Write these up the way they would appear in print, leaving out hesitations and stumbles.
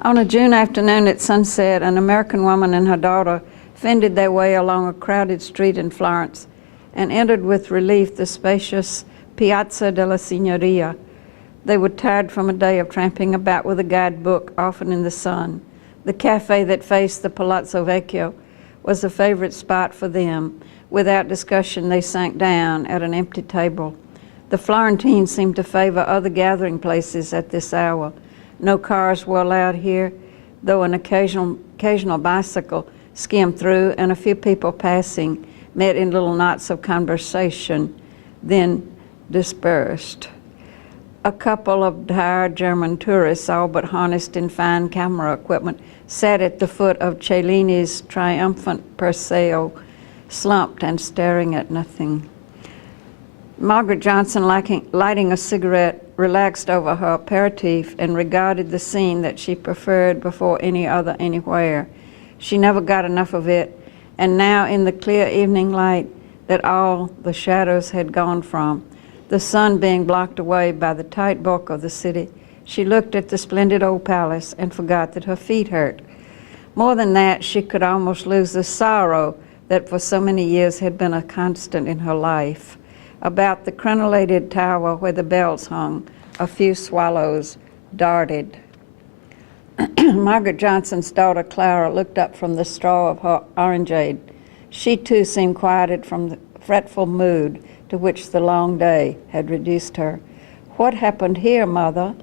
On a June afternoon at sunset, an American woman and her daughter fended their way along a crowded street in Florence and entered with relief the spacious Piazza della Signoria. They were tired from a day of tramping about with a guidebook, often in the sun. The cafe that faced the Palazzo Vecchio was a favorite spot for them. Without discussion, they sank down at an empty table. The Florentines seemed to favor other gathering places at this hour. No cars were allowed here, though an occasional bicycle skimmed through, and a few people passing met in little knots of conversation, then dispersed. A couple of tired German tourists, all but harnessed in fine camera equipment, sat at the foot of Cellini's triumphant Perseo, slumped and staring at nothing. Margaret Johnson, lighting a cigarette, relaxed over her aperitif and regarded the scene that she preferred before any other anywhere. She never got enough of it, and now in the clear evening light that all the shadows had gone from, the sun being blocked away by the tight bulk of the city, she looked at the splendid old palace and forgot that her feet hurt. More than that, she could almost lose the sorrow that for so many years had been a constant in her life. About the crenellated tower where the bells hung, a few swallows darted. Margaret Johnson's daughter, Clara, looked up from the straw of her orangeade. She too seemed quieted from the fretful mood to which the long day had reduced her. "What happened here, Mother?"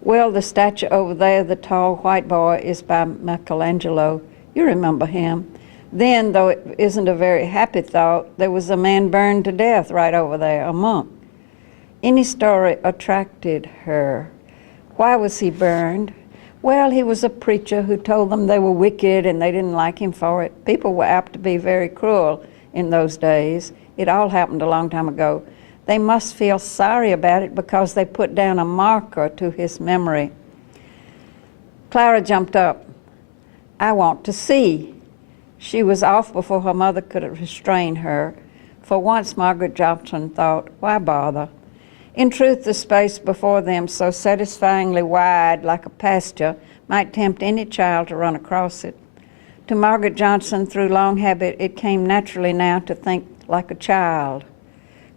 "Well, the statue over there, the tall white boy, is by Michelangelo. You remember him. Then, though it isn't a very happy thought, there was a man burned to death right over there, a monk." Any story attracted her. Why was he burned? Well, he was a preacher who told them they were wicked and they didn't like him for it. People were apt to be very cruel in those days. It all happened a long time ago. They must feel sorry about it because they put down a marker to his memory. Clara jumped up. "I want to see." She was off before her mother could restrain her. For once, Margaret Johnson thought, why bother? In truth, the space before them, so satisfyingly wide like a pasture, might tempt any child to run across it. To Margaret Johnson, through long habit, it came naturally now to think like a child.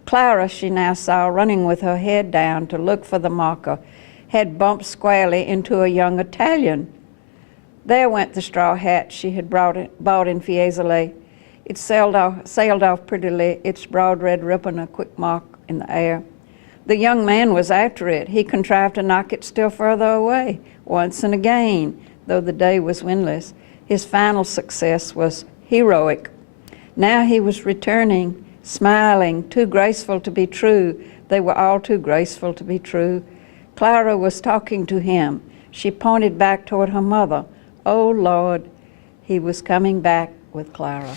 Clara, she now saw, running with her head down to look for the marker, had bumped squarely into a young Italian. There went the straw hat she had bought in Fiesole. It sailed off prettily, its broad red ribbon a quick mark in the air. The young man was after it. He contrived to knock it still further away, once and again, though the day was windless. His final success was heroic. Now he was returning, smiling, too graceful to be true. They were all too graceful to be true. Clara was talking to him. She pointed back toward her mother. Oh, Lord, he was coming back with Clara.